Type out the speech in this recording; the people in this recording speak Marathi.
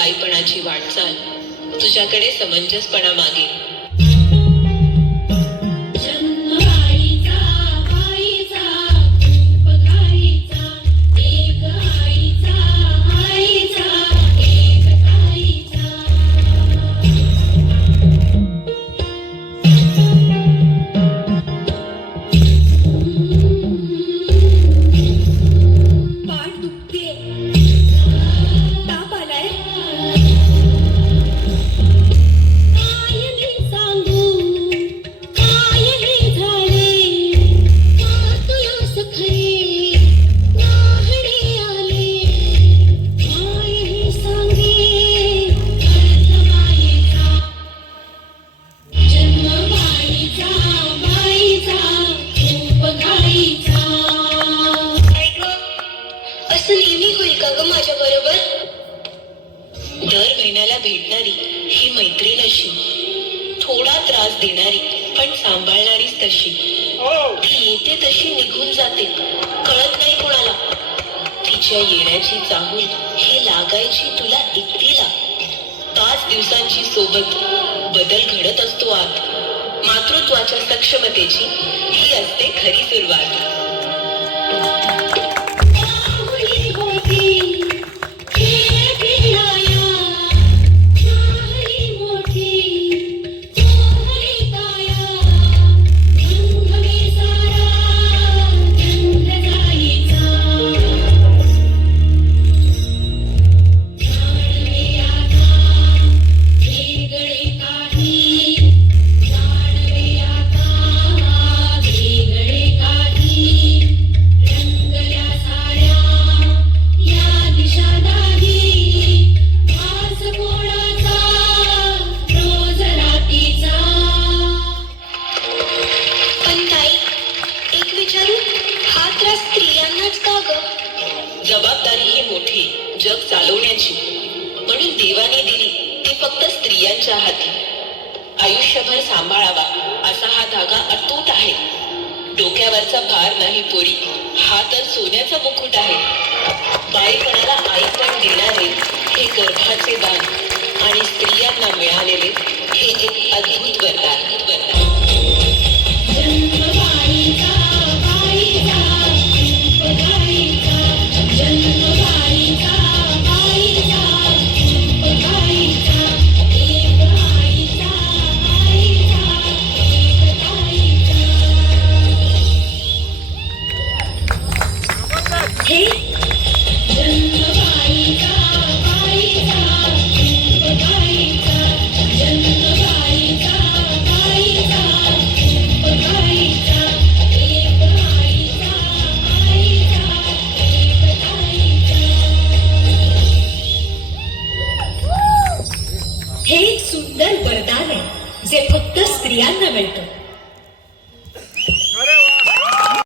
बाईपणाची वाटचाल. तुझ्याकडे समंजसपणा मागेल नेहमी होईल का ग माझ्या बरोबर. दर महिन्याला भेटणारी ही मैत्रीण अशी थोडा त्रास देणारी पण सांभाळणारीच तशी. ती येते तशी निघून जाते. कळत नाही कोणाला. तिच्या येण्याची चाहूल ही लागायची तुला एकटीला. पाच दिवसांची सोबत बदल घडत असतो आत. मातृत्वाच्या सक्षमतेची ही असते खरी सुरुवात. चालवण्याची म्हणून देवाने दिली ती फक्त स्त्रियांच्या हाती. आयुष्यभर सांभाळावा असा हा धागा अतूट आहे. डोक्यावरचा भार नाही पोरी हा तर सोन्याचा मुकुट आहे. बाईपणा जे फक्त स्त्रियांना मिळतं.